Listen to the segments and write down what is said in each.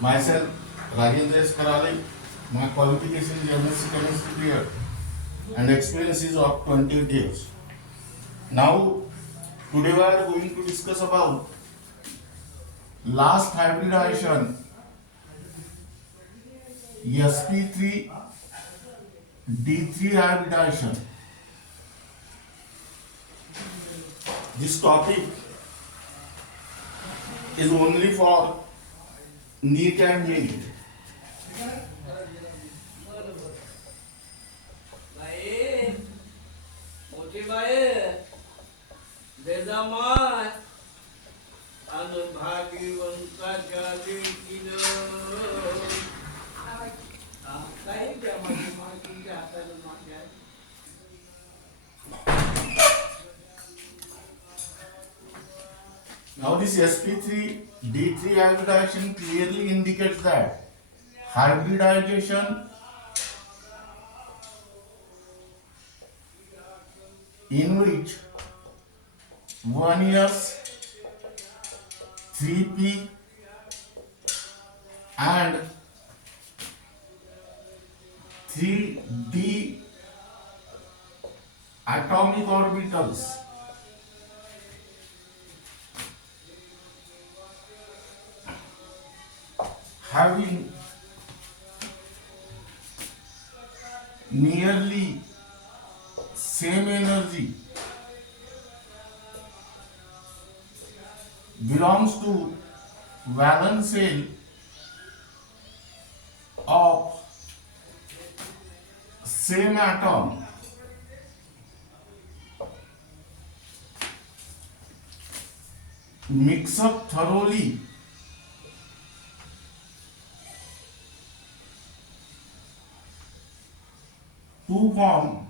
Myself, Rajendra Karale, my qualification is MSc Chemistry period and experience is of 28 years. Now, today we are going to discuss about last hybridization sp3 D3 hybridization. This topic is only for NEET and JEE. Now this sp3 D3 hybridization clearly indicates that hybridization in which 1s 3p and 3d atomic orbitals having nearly same energy belongs to valence shell of same atom mix up thoroughly to form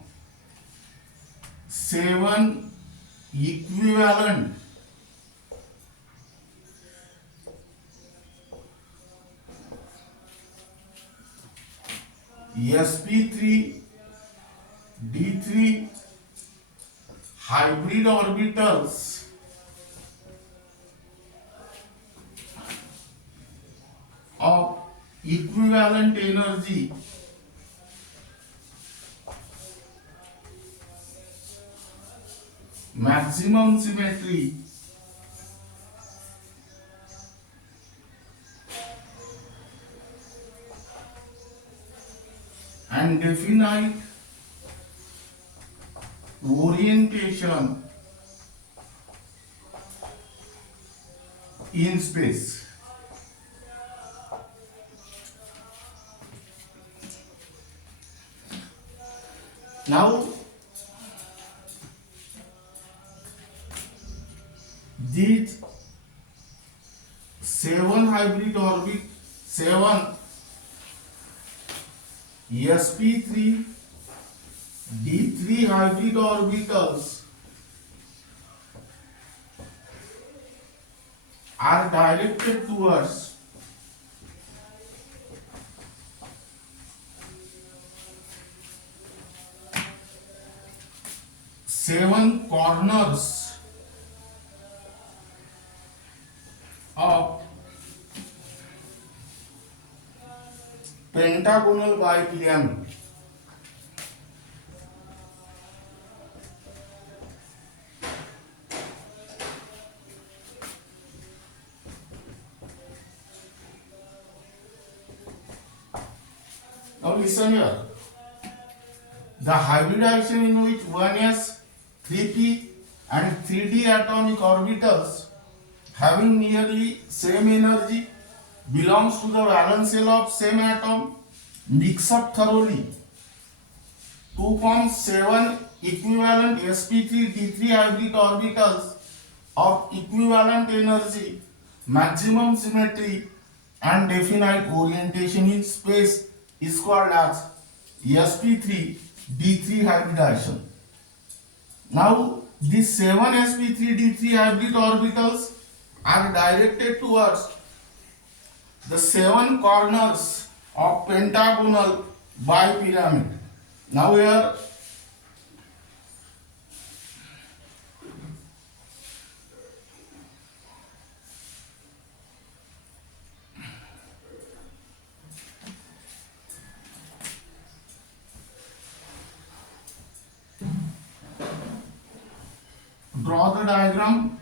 7 equivalent sp3 D3 hybrid orbitals of equivalent energy maximum symmetry and definite orientation in space. Now these 7 hybrid orbit 7 sp3 D3 hybrid orbitals are directed towards seven corners of pentagonal bipyramid. Now listen here. The hybridization in which 1s, 3p and 3d atomic orbitals having nearly same energy belongs to the valence shell of same atom mix up thoroughly to form 7 equivalent sp3 D3 hybrid orbitals of equivalent energy, maximum symmetry and definite orientation in space is called as sp3 D3 hybridization. Now these 7 sp3 D3 hybrid orbitals are directed towards the 7 corners of pentagonal bipyramid. Now here Draw the diagram.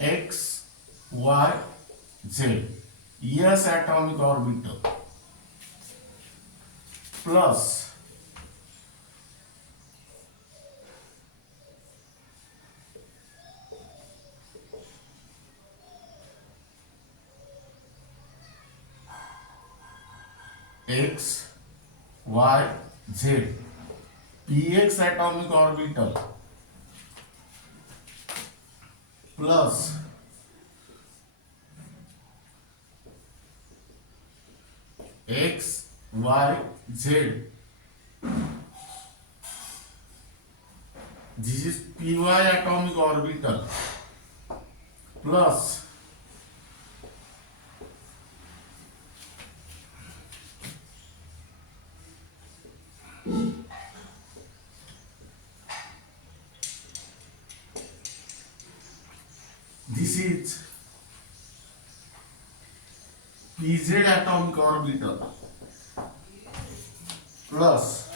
X, Y, Z. S atomic orbital plus X, Y, Z. Px atomic orbital plus X, Y, Z. This is Py atomic orbital plus this is Pz atomic orbital plus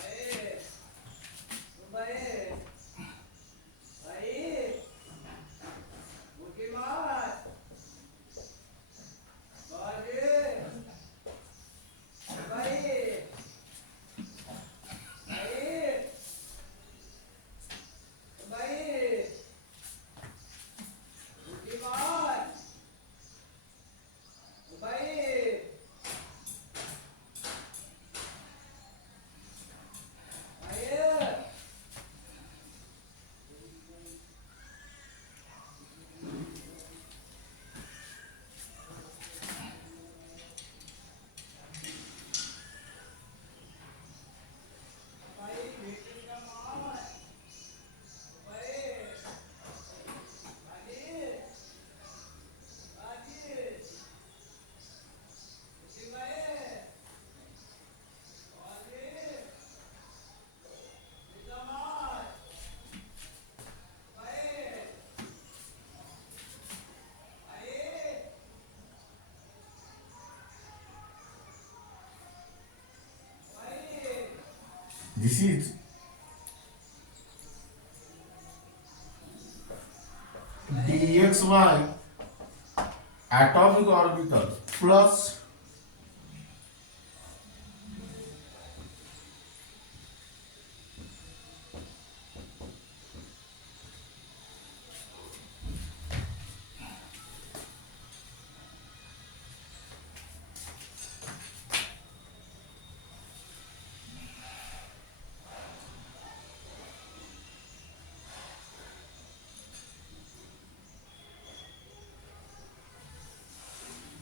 this is dxy atomic orbital plus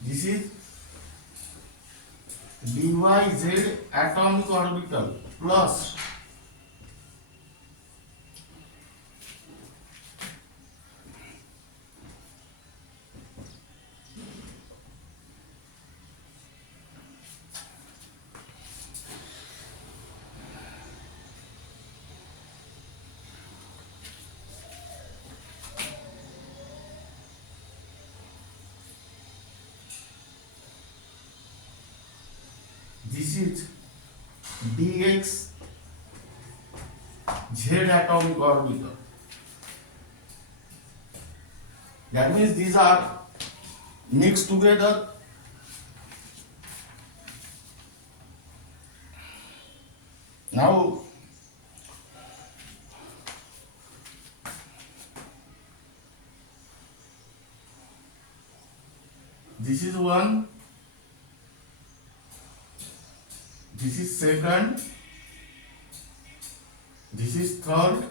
this is dyz atomic orbital plus this is dx z atomic orbital. That means these are mixed together. Now this is one, this is second, this is third,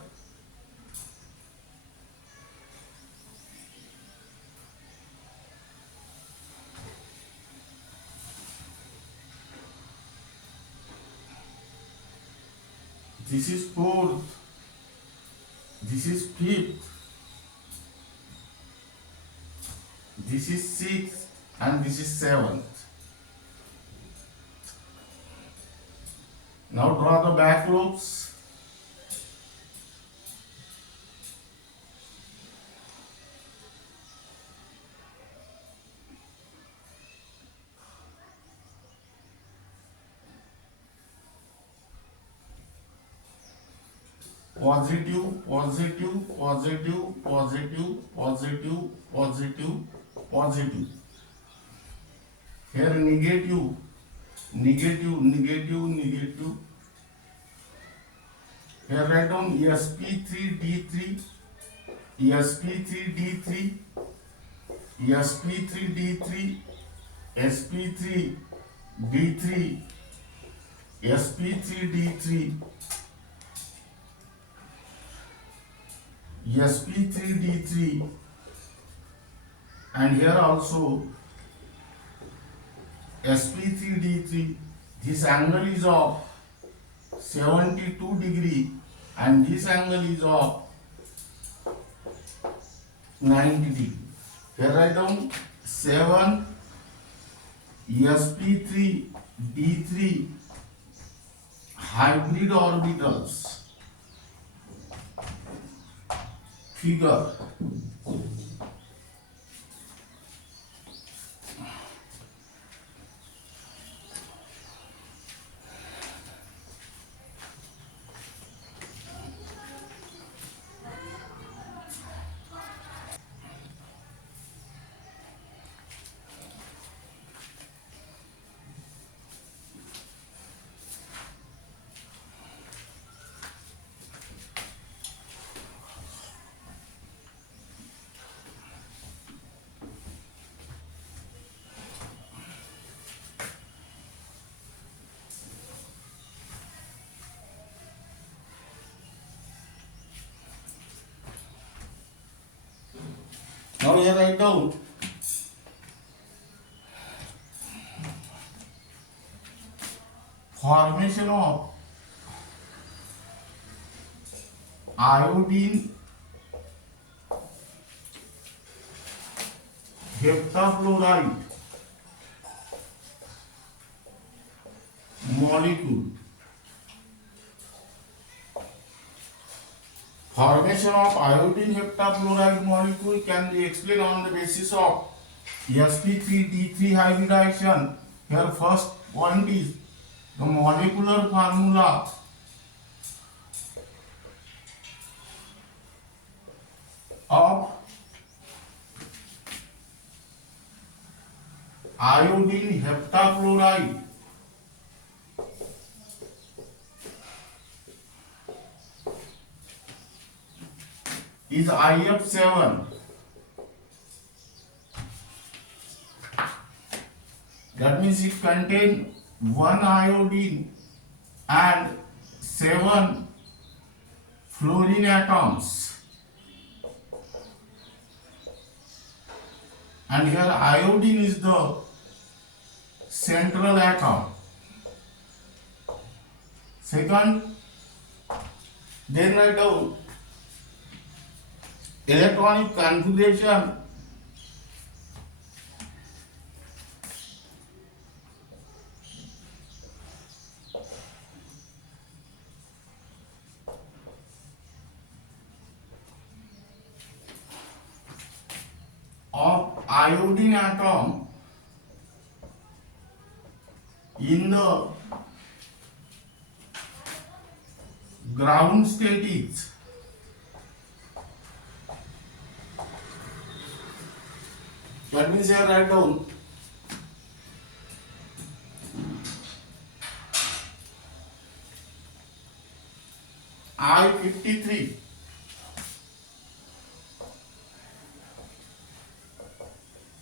this is fourth, this is fifth, this is sixth, and this is seventh. Now draw the back lobes. Positive, positive, positive, positive, positive, positive, positive. Here negative, negative, negative, negative. Here write down sp3d3, sp3d3, sp3d3, sp3d3, sp3d3, sp3d3, and here also sp3d3. This angle is of 72 degree and this angle is of 90 degree. Here write down 7 sp3d3 hybrid orbitals. Figure. Now here write down formation of iodine heptafluoride molecule. Formation of iodine heptafluoride molecule can be explained on the basis of sp3d3 hybridization. Here first point is the molecular formula of iodine heptafluoride is IF7. That means it contains 1 iodine and 7 fluorine atoms. And here iodine is the central atom. Second, then write down electronic configuration of iodine atom in the ground state is that means here write down I53.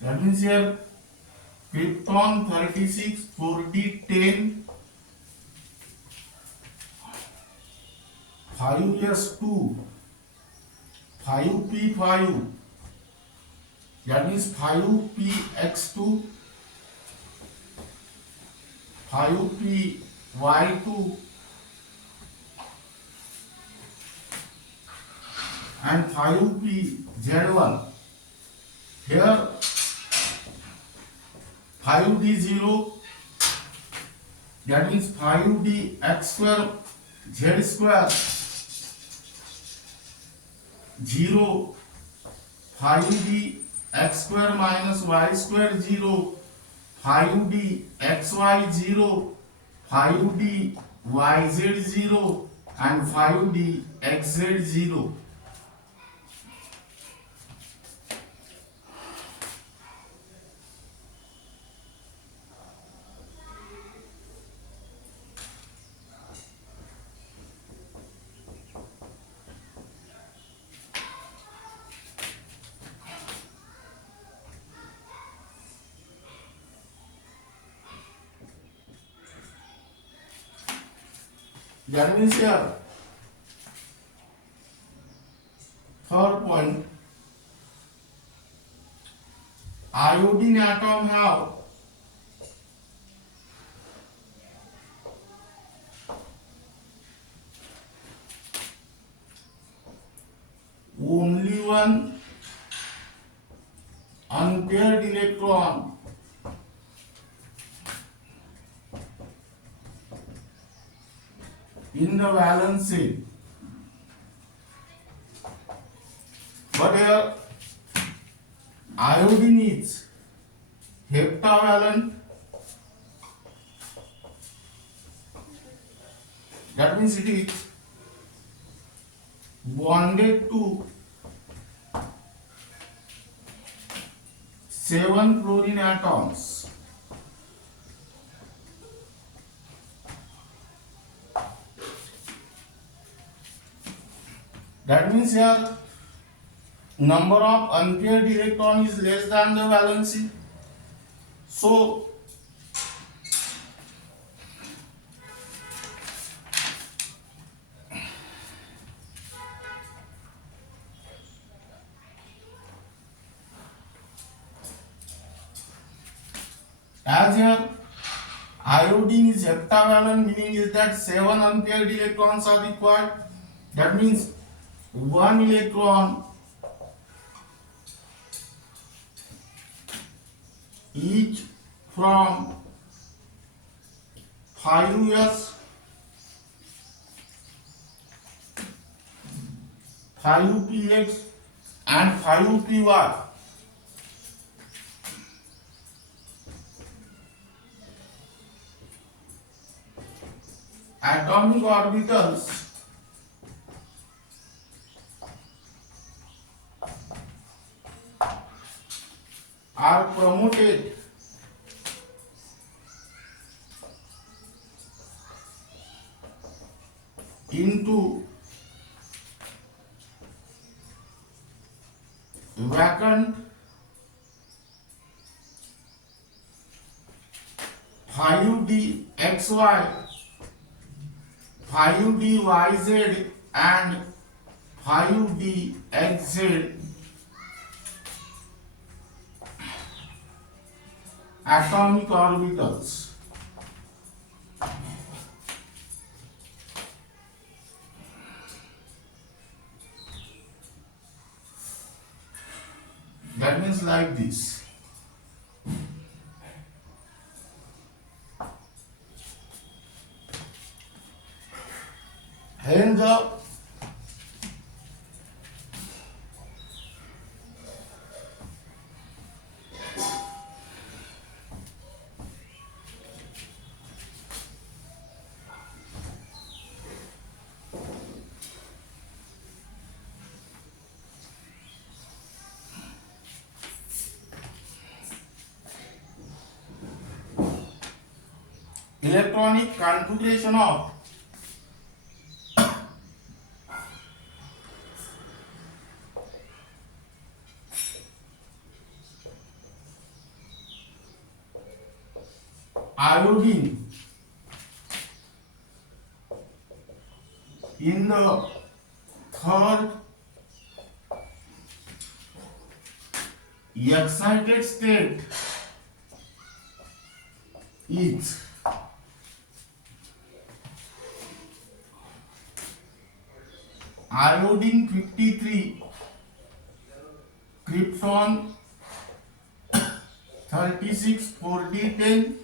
That means here krypton 36 4d 10 5s2 5p5. That means 5px2 5py2 and 5pz1. Here 5d0 That means 5d x square z square 0, 5d x square minus y square 0, 5d xy 0, 5d yz 0 and 5d xz 0. That means here, third point, iodine atom have only one unpaired electron in the valence shell. But here iodine is heptavalent. That means it is bonded to 7 fluorine atoms. That means here number of unpaired electron is less than the valency. So as here iodine is heptavalent, meaning is that 7 unpaired electrons are required. That means 1 electron each from 5s, 5px and 5py. Atomic orbitals are promoted into vacant 5d xy, 5d yz and 5d xz atomic orbitals. That means like this. Hence the electronic configuration of iodine in the third excited state is iodine 53, krypton 36, 4d10,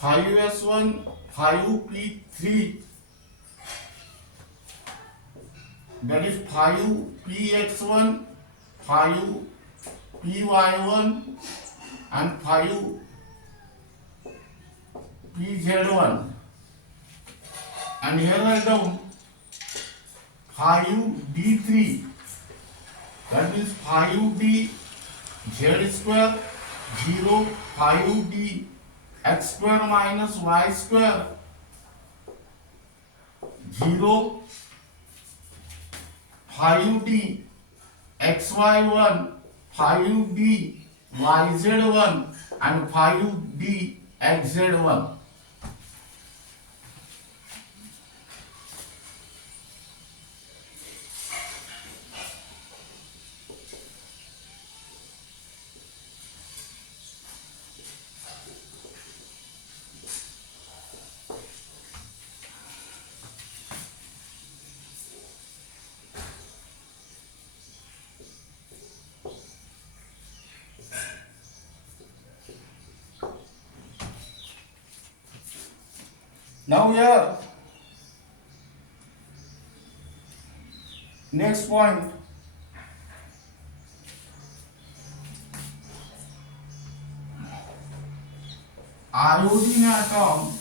5s1 5p3, that is 5px1 5py1 and 5pz1, and here I down 5d3, that means 5d z square 0 5d x square minus y square 0 5d xy1 5d yz1 and 5d xz1. Now here, next point, iodine atom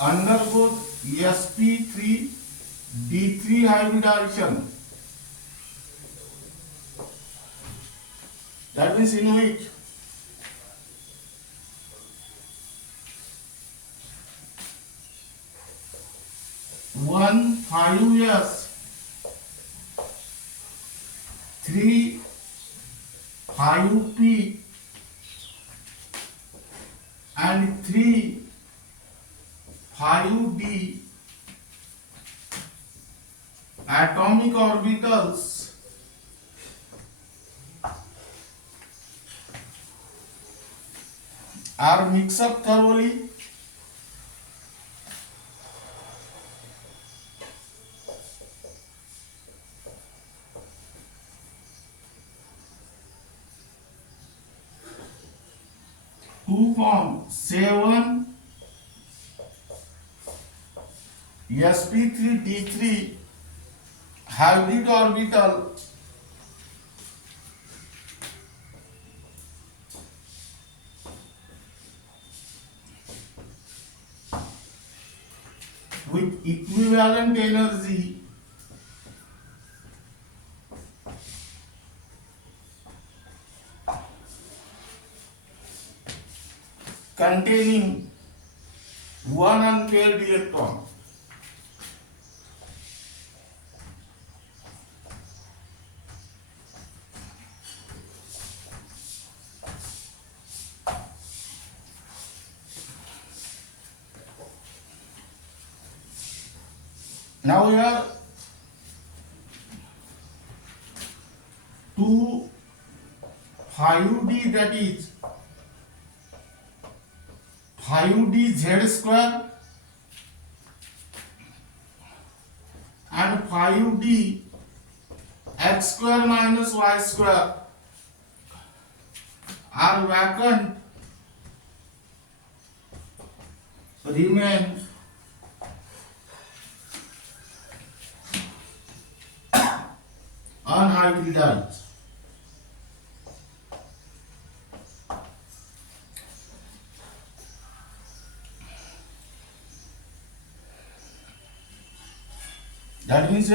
undergoes sp3d3 hybridisation. That means in which one 5s 3 5p and 3 5d atomic orbitals are mixed up thoroughly to form 7 sp3d3 hybrid orbital with equivalent energy containing one unpaired electron. Now here 2 5d, that is 5d z square and 5d x square minus y square are vacant, remain unhybridized. That means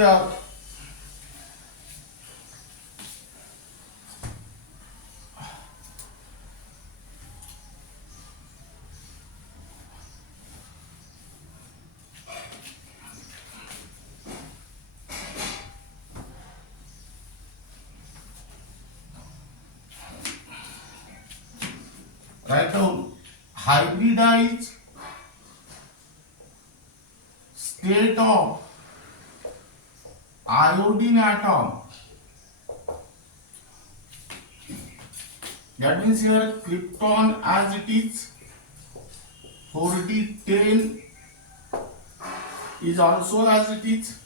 write down hybridized state of iodine atom. That means here krypton as it is 4d10 is also as it is,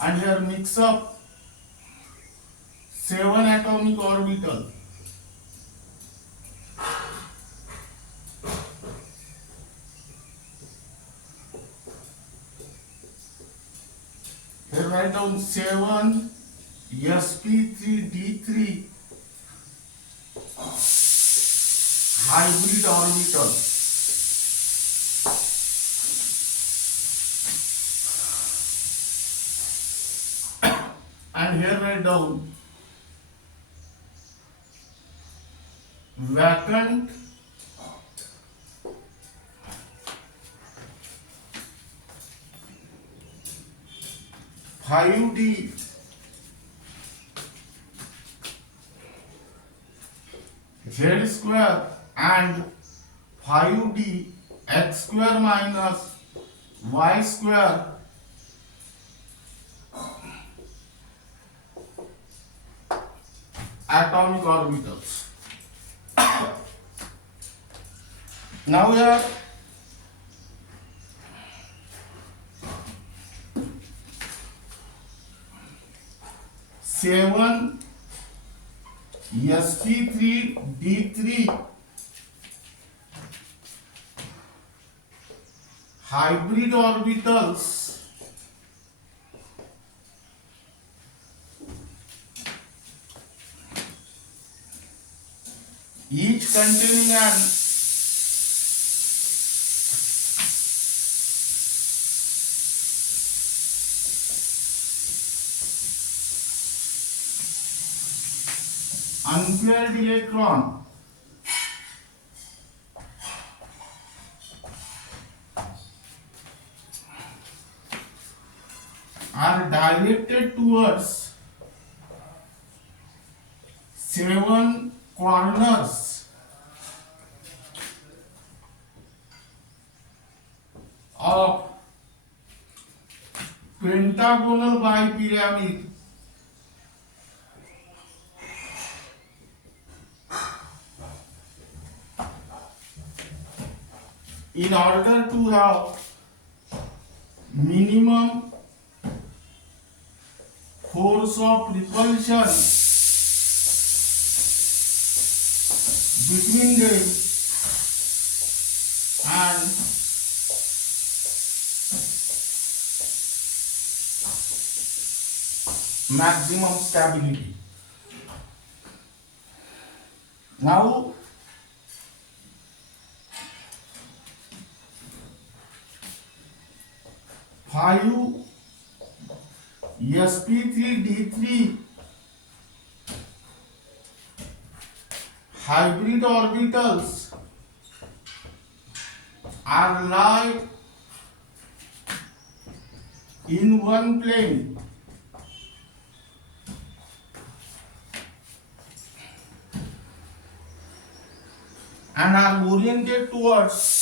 and here mix up 7 atomic orbital Here write down 7 sp3d3 hybrid orbital, and here write down vacant 5d z square and 5d x square minus y square atomic orbitals. Now here 7 sp3d3 hybrid orbitals each containing an unpaired electron are directed towards 7 corners of pentagonal bipyramid in order to have minimum force of repulsion between them and maximum stability. Now five sp3d3 hybrid orbitals are lie in one plane and are oriented towards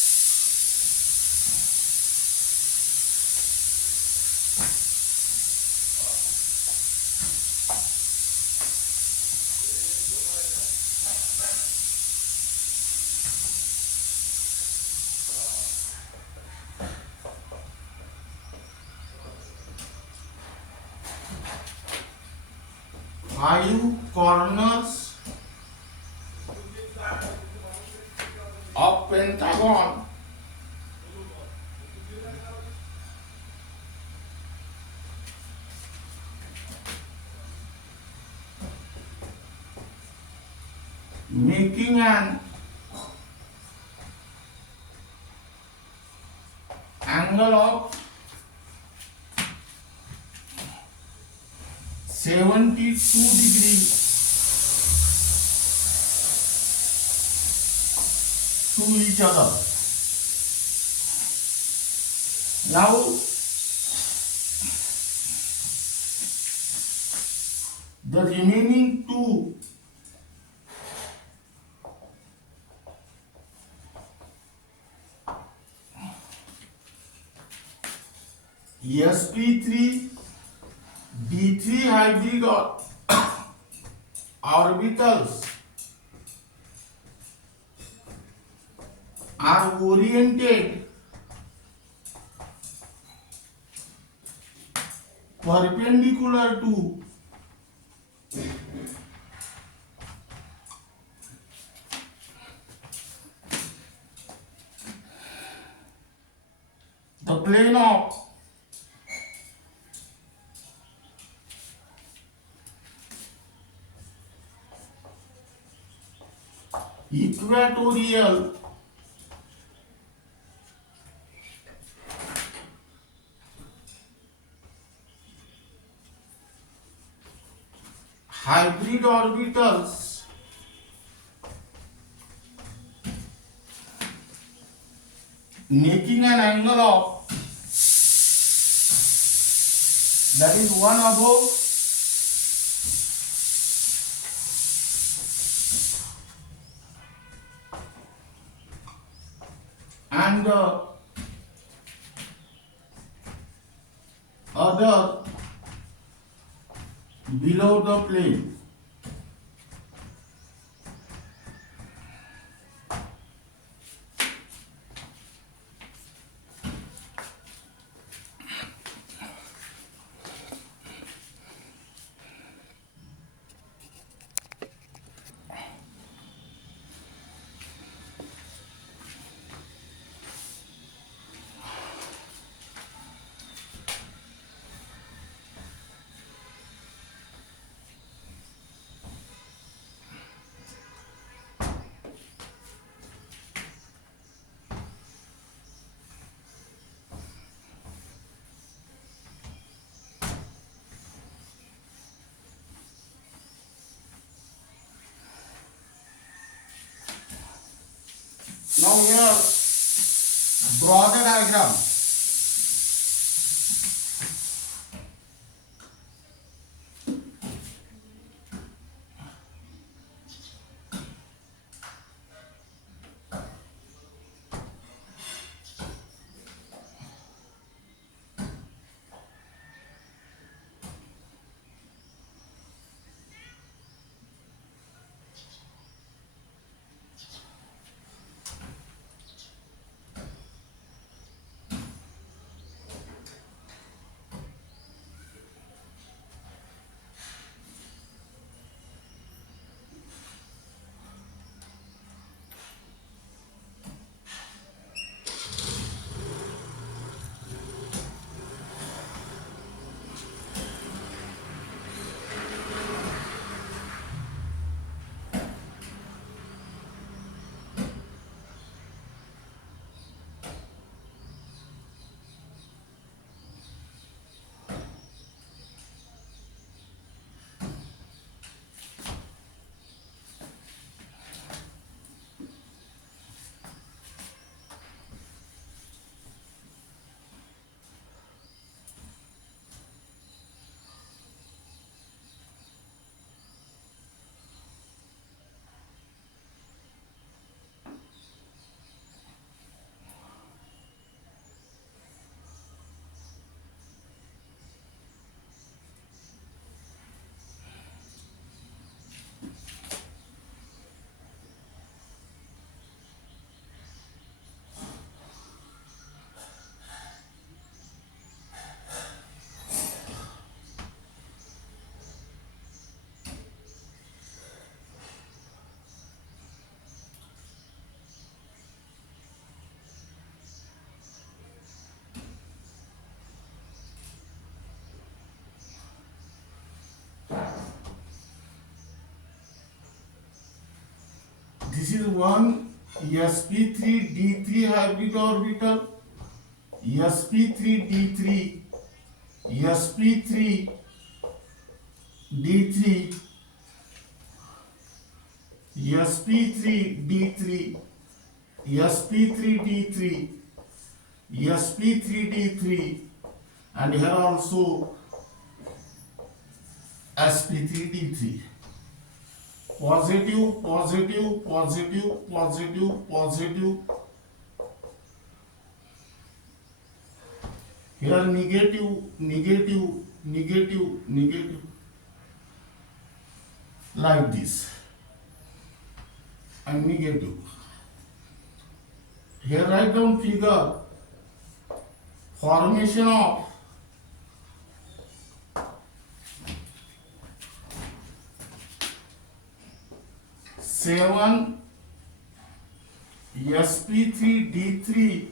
five corners of pentagon making an angle of 72 degrees to each other. Now the remaining two sp3 d3 hybrid orbitals are oriented perpendicular to the plane of equatorial hybrid orbitals making an angle of, that is 1 above and the other below the plane. Now here, draw the diagram. This is one sp3d3 hybrid orbital, sp3d3, sp3d3, sp3d3, sp3d3, sp3d3, and here also sp3d3. Positive, positive, positive, positive, positive. Here negative, negative, negative, negative. Like this. And negative. Here write down figure. Formation of seven sp3d3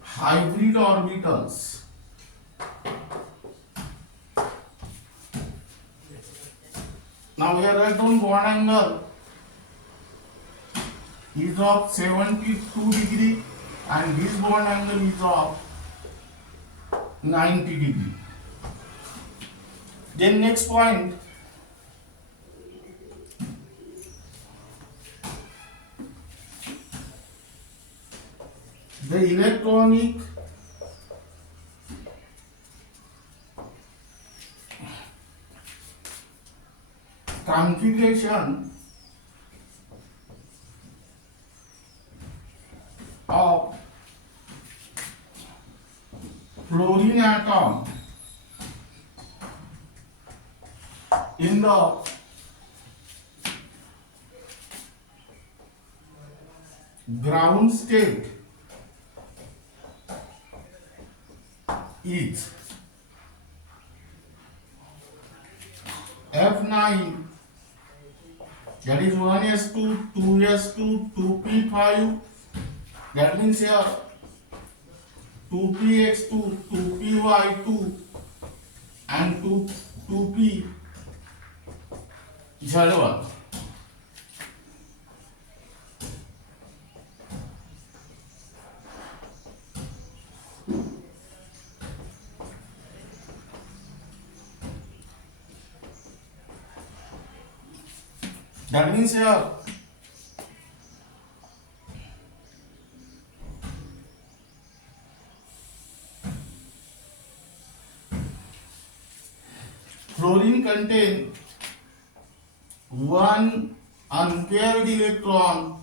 hybrid orbitals. Now Now here write down bond angle is of 72 degree and this bond angle is of 90 degree. Then next point, the electronic configuration of fluorine atom in the ground state is F9, that is 1s2, 2s2, 2p5, that means here 2px2, 2py2 and 2pz1. That means here fluorine contain one unpaired electron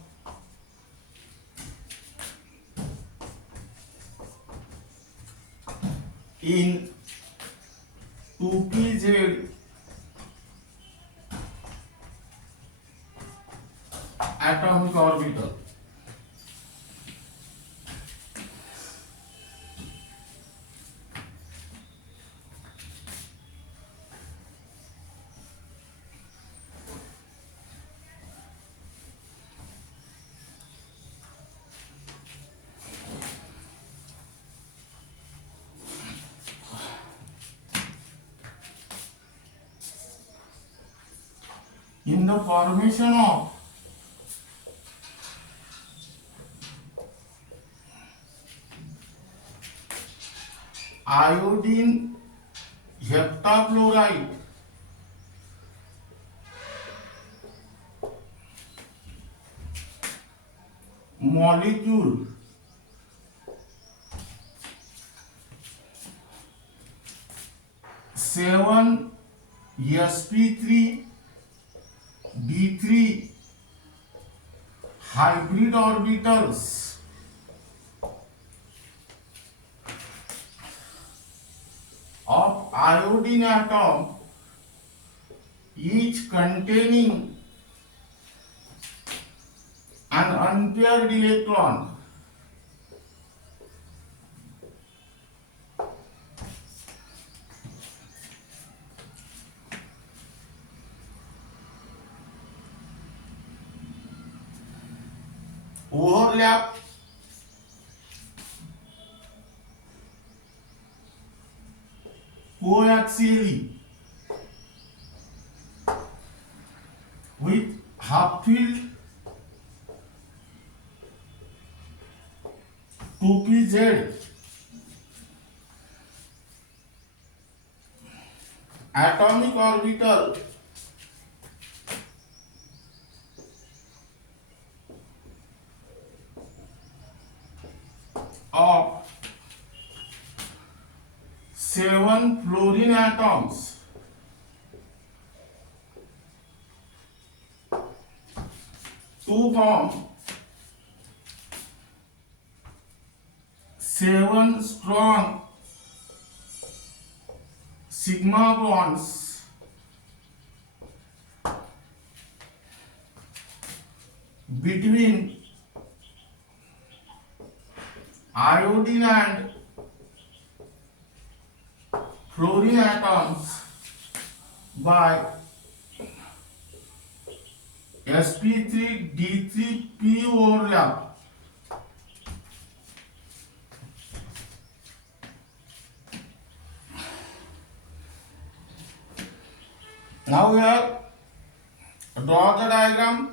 in 2pz atomic orbital. In the formation of iodine heptafluoride molecule, seven sp3d3 hybrid orbitals of iodine atom, each containing an unpaired electron, overlap coaxially with half-filled 2pz atomic orbital of seven fluorine atoms to form seven strong sigma bonds between iodine and fluorine atoms by sp3d3p overlap. Now here draw the diagram.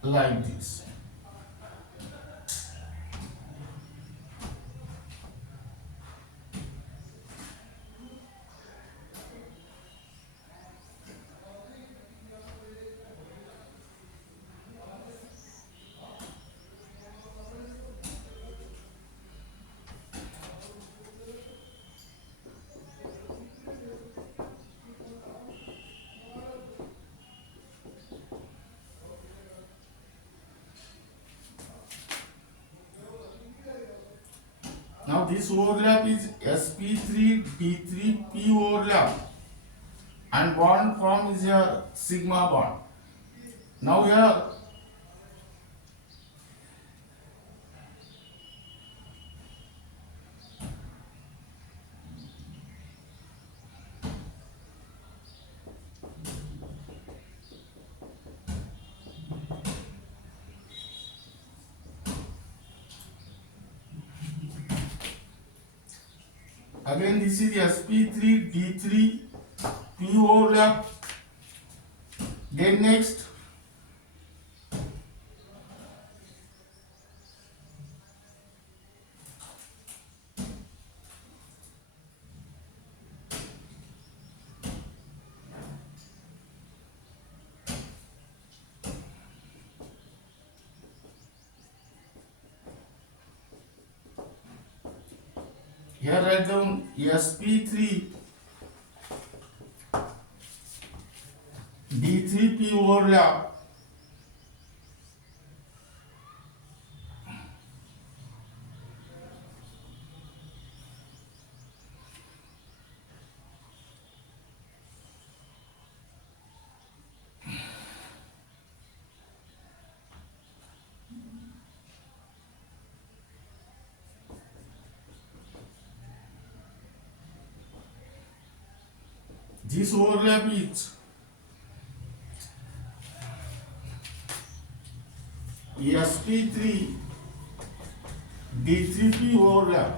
Like this. Now this overlap is sp3d3p overlap, and bond form is your sigma bond. Now again this is sp3d3p overlap. Then next here write down sp3d3p overlap. This overlap is sp3d3p overlap.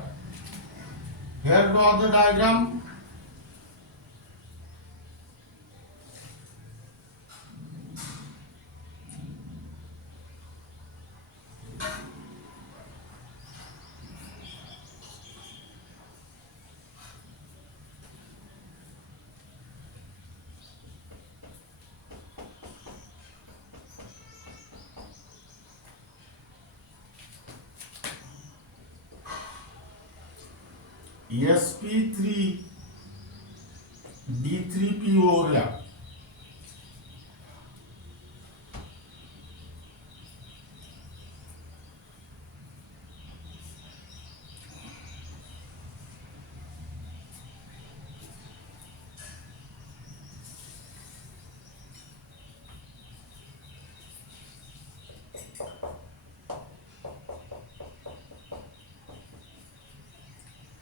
Here draw the diagram. sp3d3p overlap.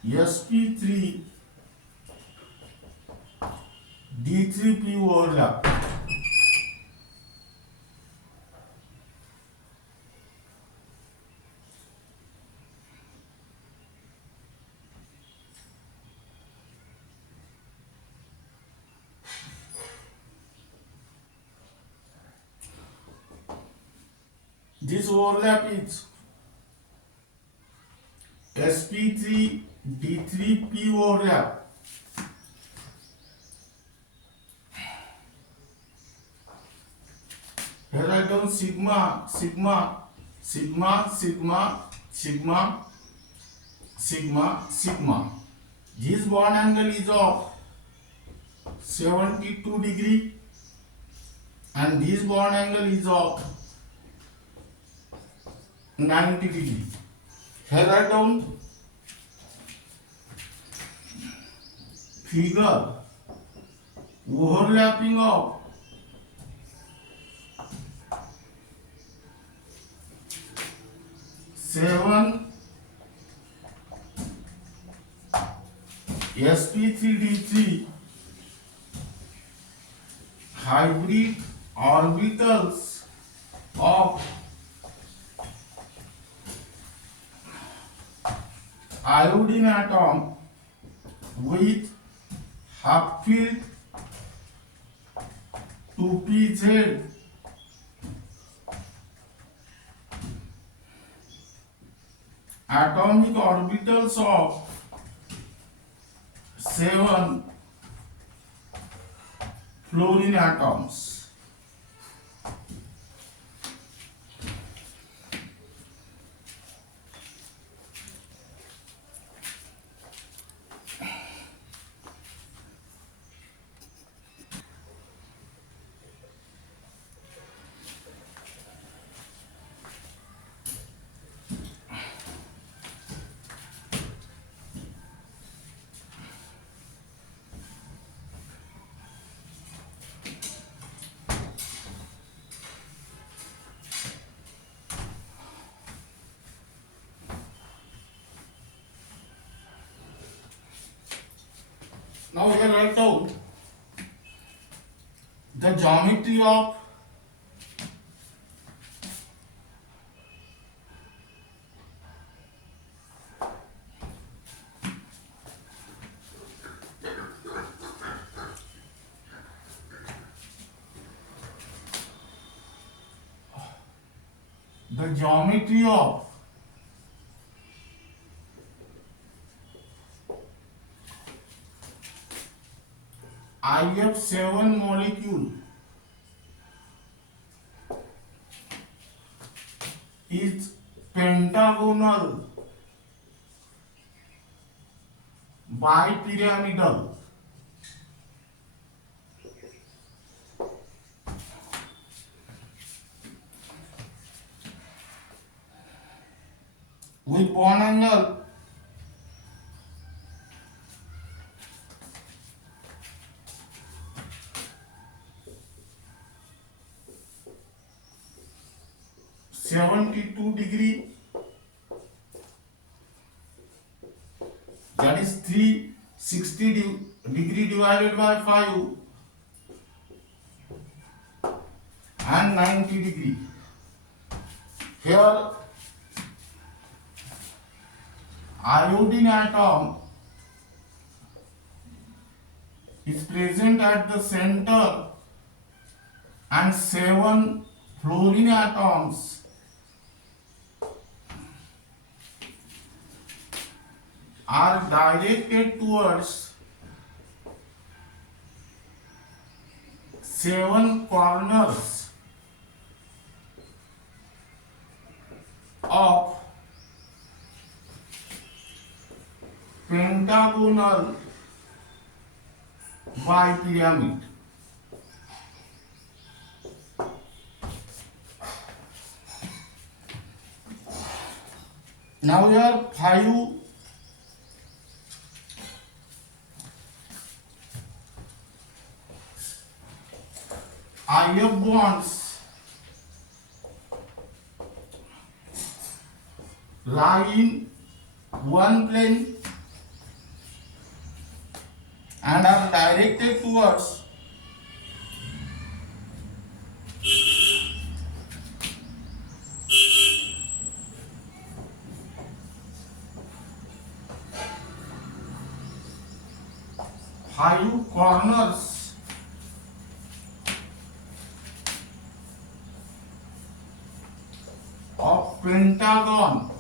sp3d3p overlap. This overlap is sp3d3p overlap. Here write down sigma, sigma, sigma, sigma, sigma, sigma, sigma. This bond angle is of 72 degree and this bond angle is of 90 degree. Here write down figure overlapping of seven sp3d3 hybrid orbitals of iodine atom with half filled 2pz atomic orbitals of 7 fluorine atoms. Now here write down the geometry of IF7 molecule is pentagonal bipyramidal with bond angle 72 degree, that is 360 degree divided by 5 and 90 degree. Here iodine atom is present at the center and 7 fluorine atoms are directed towards 7 corners of pentagonal bipyramid. Now here 5 IF bonds lie in one plane and are directed towards five corners of pentagon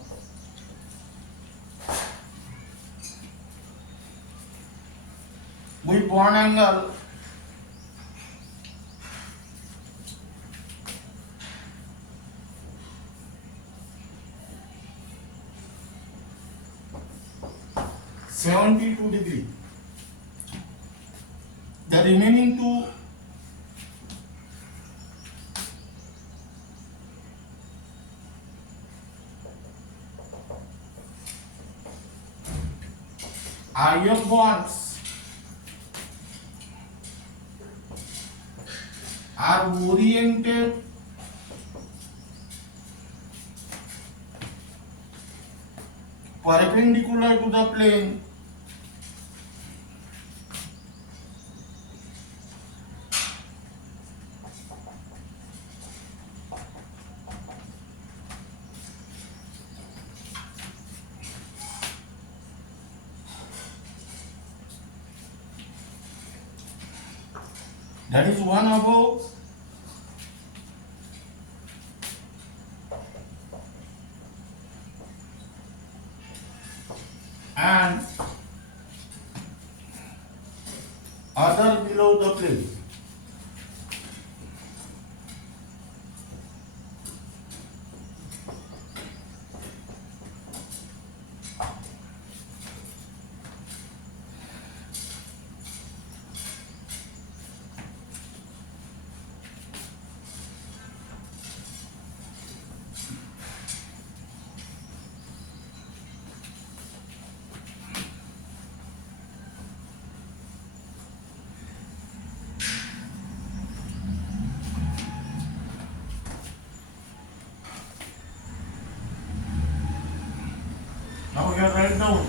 with bond angle 72 degree. The remaining two IF bonds are oriented perpendicular to the plane that is one above and other below the plane. Now here write down.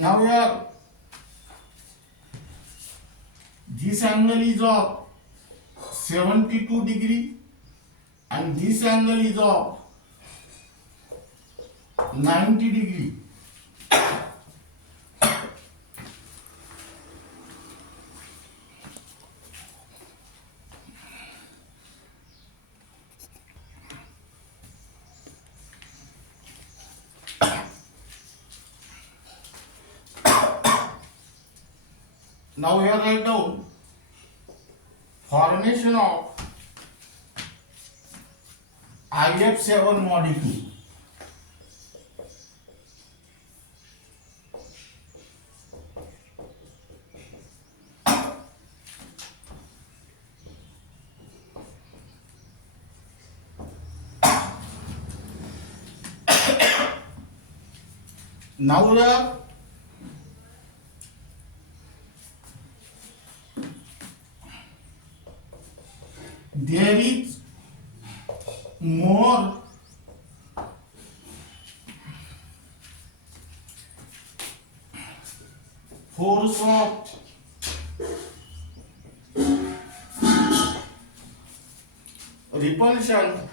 Now here this angle is of 72 degree and this angle is of 90 degree. Now here write down formation of IF7 molecule. Now there is more force of repulsion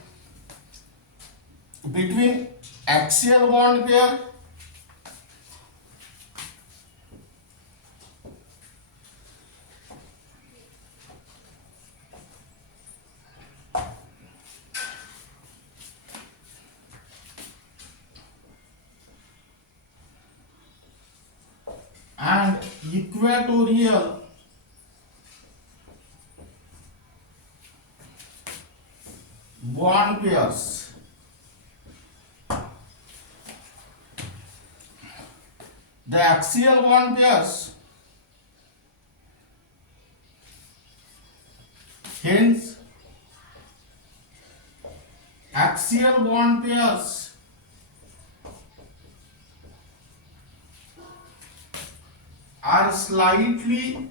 between axial bond pair and equatorial bond pairs. The axial bond pairs, hence axial bond pairs are slightly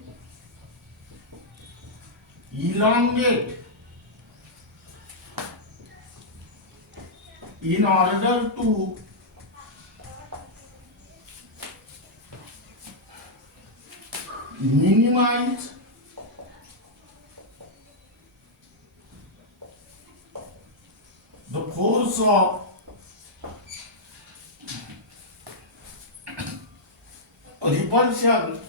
elongate in order to minimize the force of repulsion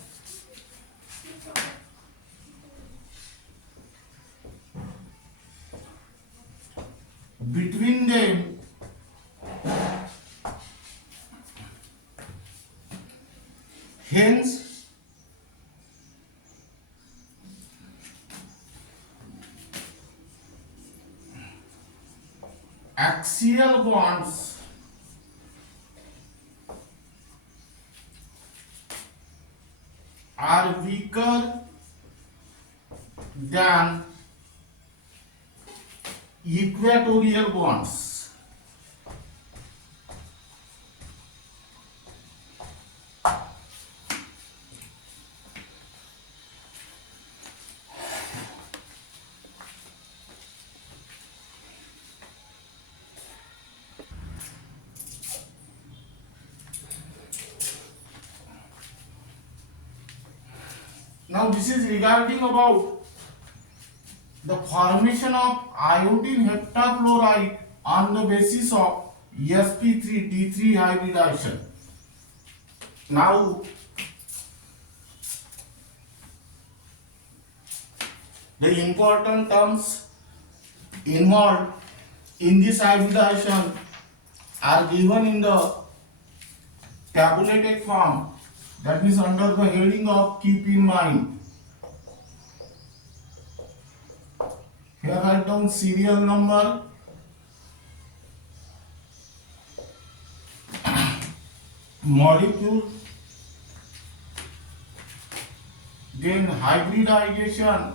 between them, hence axial bonds are weaker than equatorial bonds. Now this is regarding about the formation of iodine heptafluoride on the basis of sp3d3 hybridization. Now the important terms involved in this hybridization are given in the tabulated form, that means under the heading of keep in mind. Here write down serial number, molecule, then hybridization,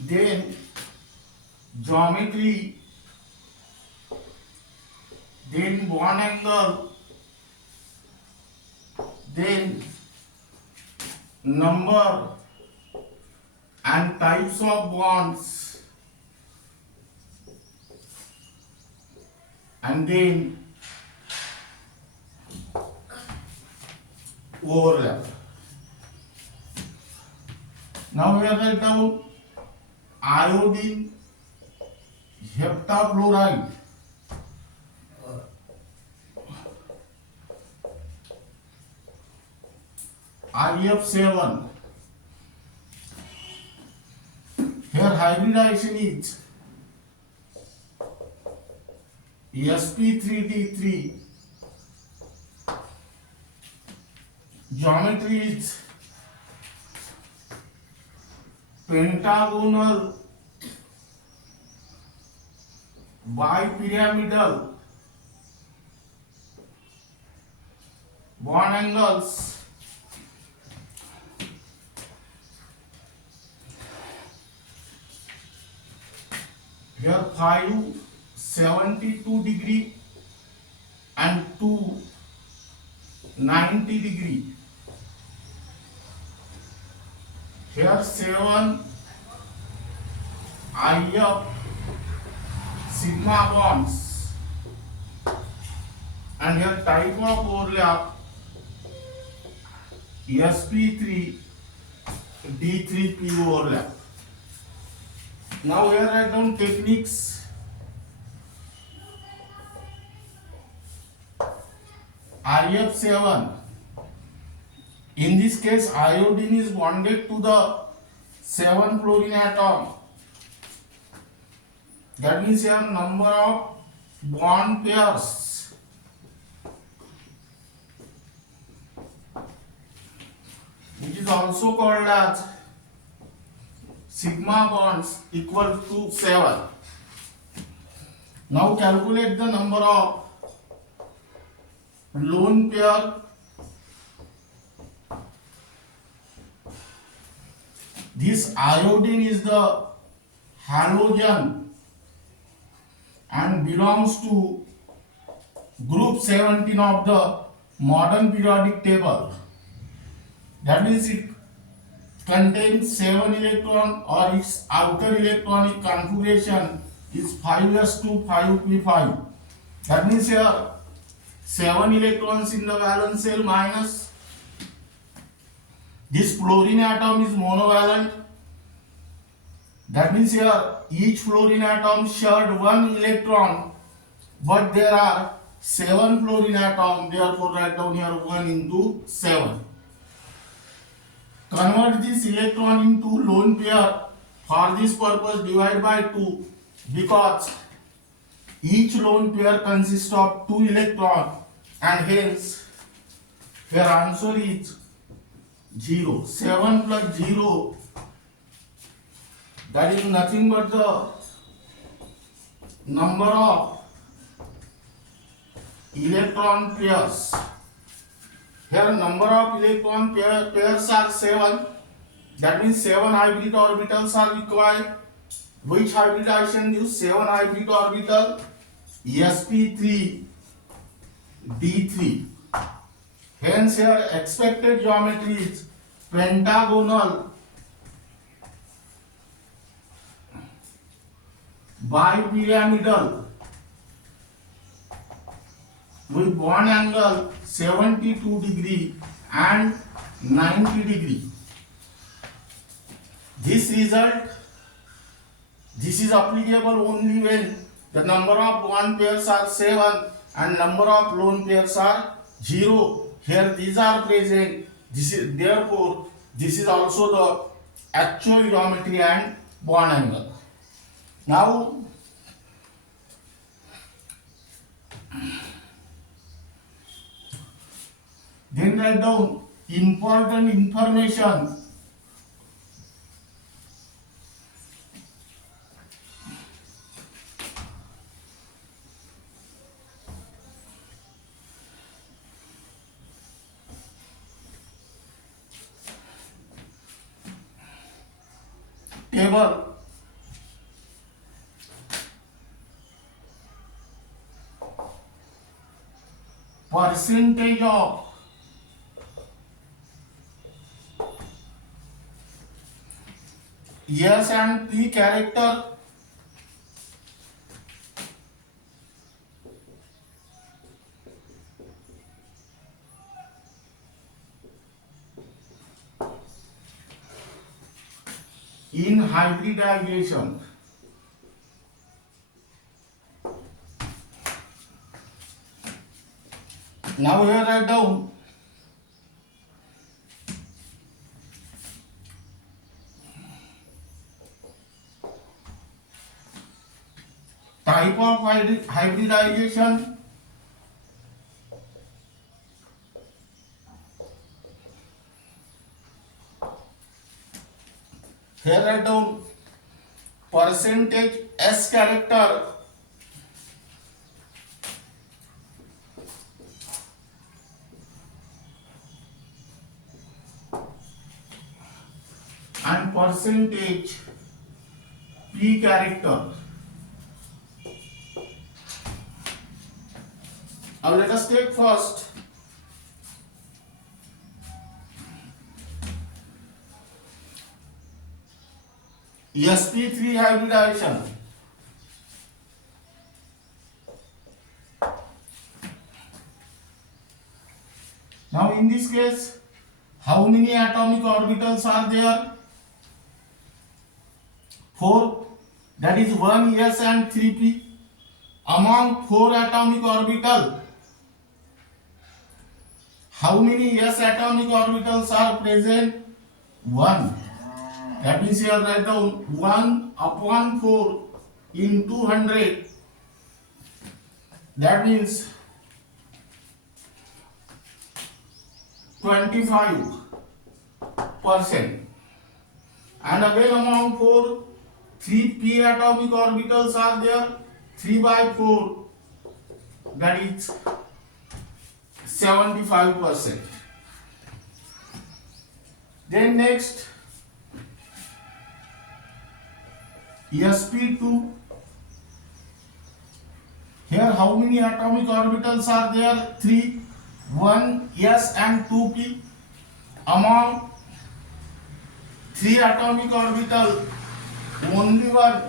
then geometry, then bond angle, then number and types of bonds, and then overlap. Now we write down iodine heptafluoride, IF7. Here hybridization is sp3d3, geometry is pentagonal bipyramidal, bond angles here 572 degree and 290 degree. Here 7 IF sigma bonds, and here type of overlap sp3 d3p overlap. Now here write down techniques. IF7. In this case, iodine is bonded to the 7 fluorine atom. That means here number of bond pairs which is also called as sigma bonds equal to 7. Now calculate the number of lone pair. This iodine is the halogen and belongs to group 17 of the modern periodic table. That means it contains 7 electron or its outer electronic configuration is 5s2 5p5. That means here 7 electrons in the valence shell minus this fluorine atom is monovalent. That means here each fluorine atom shared 1 electron, but there are 7 fluorine atoms, therefore write down here 1 into 7. Convert this electron into lone pair. For this purpose divide by 2 because each lone pair consists of 2 electrons and hence your answer is 0. 7 plus 0, that is nothing but the number of electron pairs. Here number of electron pairs are 7. That means 7 hybrid orbitals are required. Which hybridization gives 7 hybrid orbital? sp3 d3. Hence here expected geometry is pentagonal bipyramidal with bond angle 72 degree and 90 degree. This result, this is applicable only when the number of bond pairs are 7 and number of lone pairs are 0. Here these are present. This is therefore this is also the actual geometry and bond angle. Now then write down important information. Table. Percentage of S and P character in hybridization. Now here write down type of hybridization, here write down percentage S character and percentage P character. Now let us take first sp3 hybridization. Now in this case, how many atomic orbitals are there? 4. That is 1 s and 3 p. Among 4 atomic orbital, how many s atomic orbitals are present? 1. That means here write down 1 upon 4 into 100. That means 25%. And again among 4, 3 p atomic orbitals are there. 3 by 4, that is 75%. Then next sp2. Here how many atomic orbitals are there? 3. one s and two p. Among three atomic orbital, only one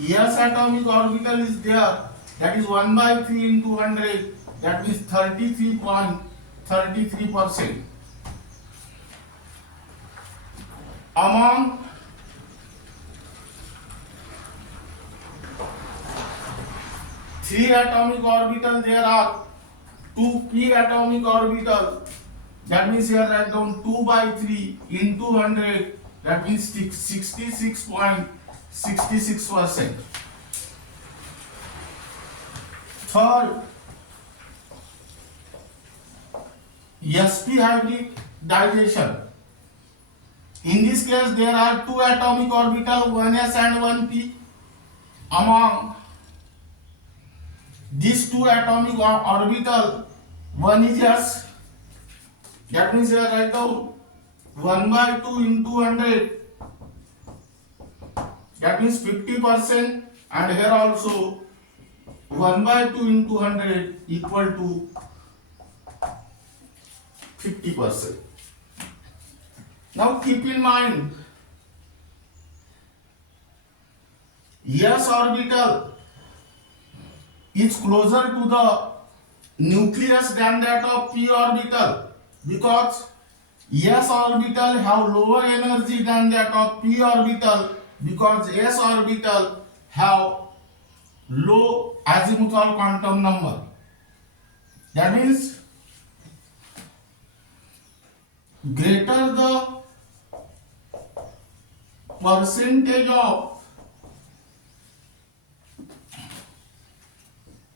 s atomic orbital is there. That is 1 by 3 into 100. That means 33.33%. Among three atomic orbital, there are two p atomic orbital. That means here write down 2 by 3 into 100. That means 66.66%. Third, sp hybridization. In this case, there are two atomic orbital, one s and one p. Among these two atomic orbital, one is s. That means here write down 1 by 2 into 100. That means 50%, and here also 1 by 2 into 100 equal to 50%. Now keep in mind, s orbital is closer to the nucleus than that of p orbital, because s orbital have lower energy than that of p orbital, because s orbital have low azimuthal quantum number. That means greater the percentage of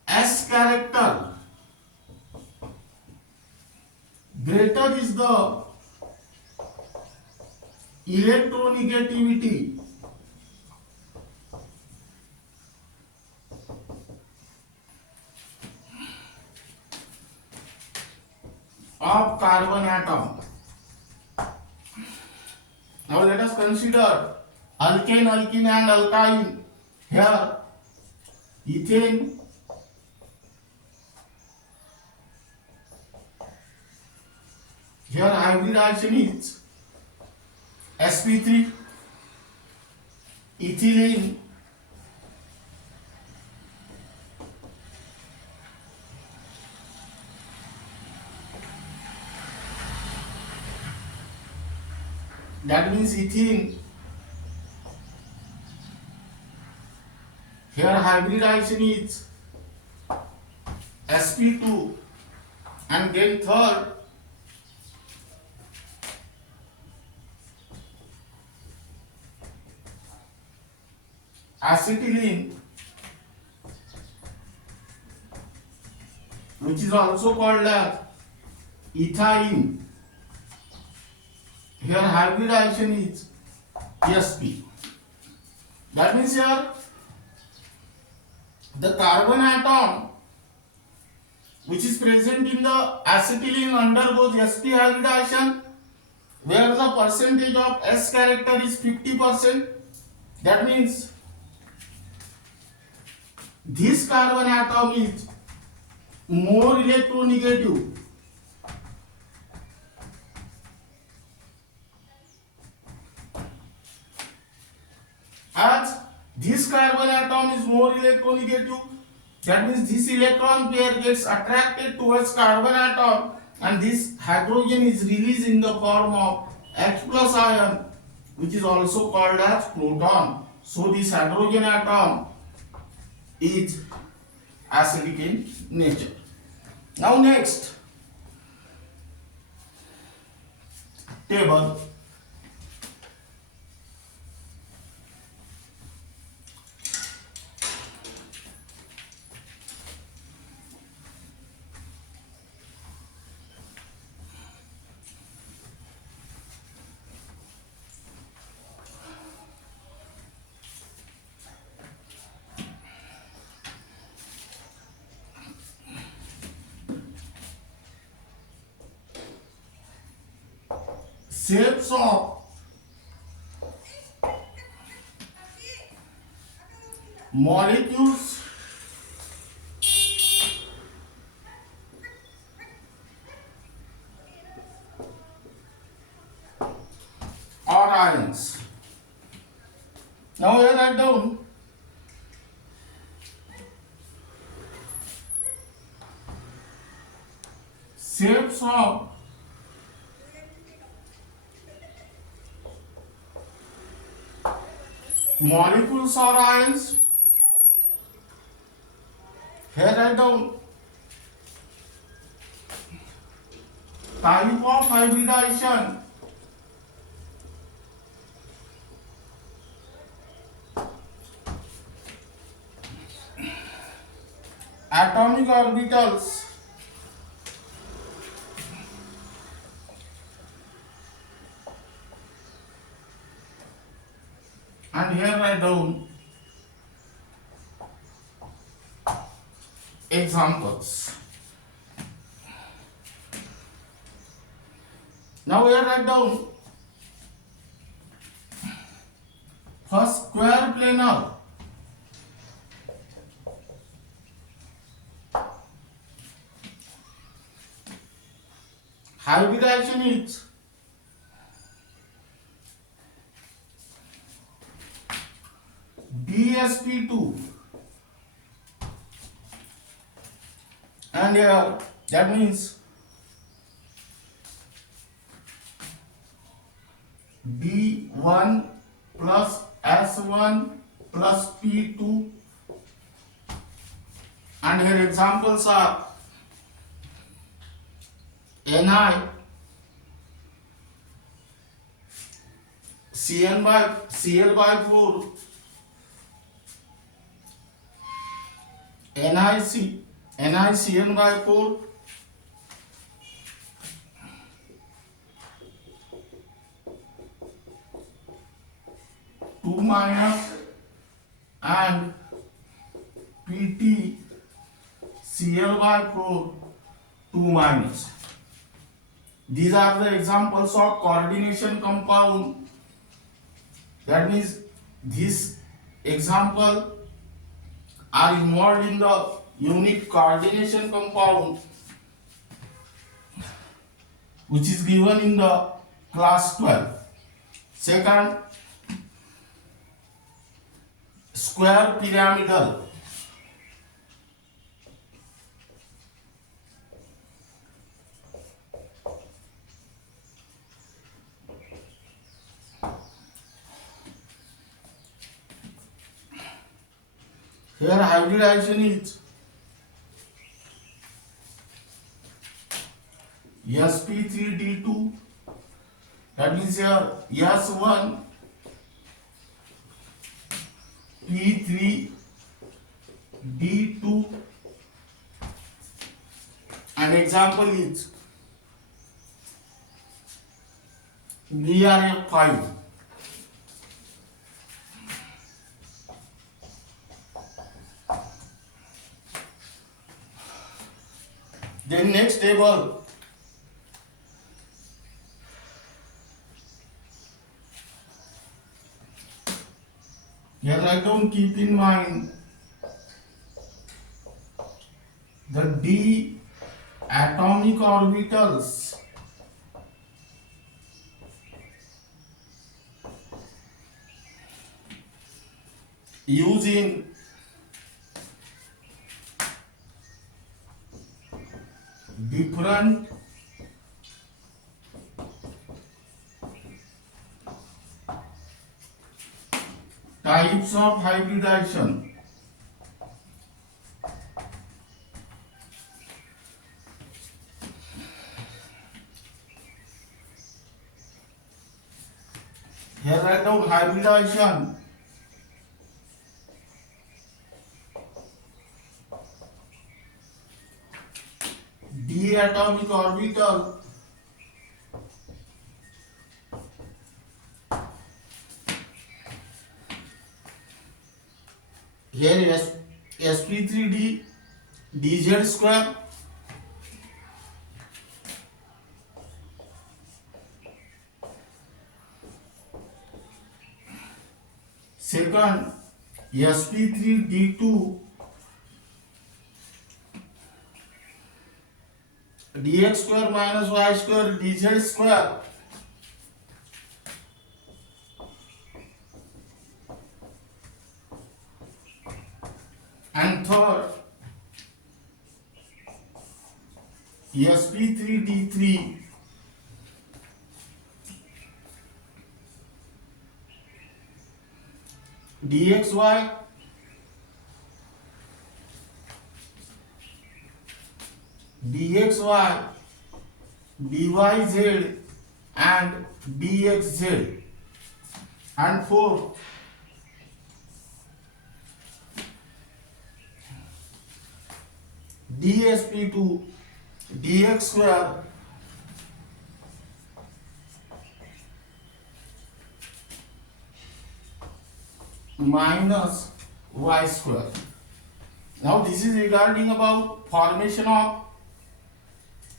s character, greater is the electronegativity of carbon atom. Now let us consider alkane, alkene and alkyne. Here ethane, here hybridization is sp3, ethylene, that means ethene. Here hybridization is sp2, and then third acetylene, which is also called as ethine. Here hybridization is sp. That means here the carbon atom which is present in the acetylene undergoes sp hybridization, where the percentage of s character is 50%. That means this carbon atom is more electronegative as this carbon atom is more electronegative. That means this electron pair gets attracted towards carbon atom, and this hydrogen is released in the form of H plus ion, which is also called as proton. So this hydrogen atom is acidic in nature. Now next table. Shapes of molecules Now here write down shapes of molecules or ions. Here write down type of hybridization. Atomic orbitals. And here write down examples. Now here write down first square planar. Hybridization is DsP2 and here that means D1 plus S1 plus P2 and here examples are Ni Cl by 4 NiCN by 4 2 minus and PT Cl by 4 2 minus. These are the examples of coordination compound. That means this example are involved in the unit coordination compound which is given in the class 12. Second, square pyramidal. Here hybridization is sp3d2, that means here s1 p3 d2 and example is brf5. Then next table, here write down, keep in mind the d atomic orbitals used in different types of hybridization. Here write down hybridization d atomic orbital here sp3d dz square second sp3d2 dx square minus y square dz square and third sp3d3 dxy dxy dyz and dxz, and fourth dsp2 dx square minus y square. Now this is regarding about formation of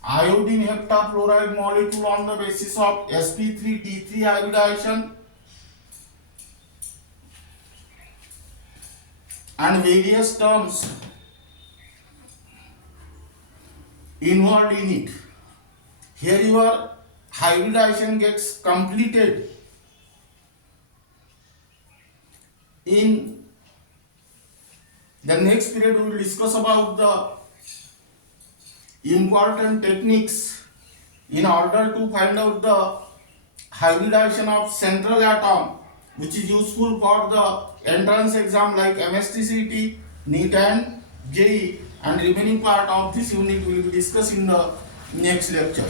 iodine heptafluoride molecule on the basis of sp3d3 hybridization and various terms involved in it. Here your hybridization gets completed in the next period. We will discuss about the important techniques in order to find out the hybridization of central atom, which is useful for the entrance exam like MSTCT, NEET and JEE, and remaining part of this unit we will discuss in the next lecture.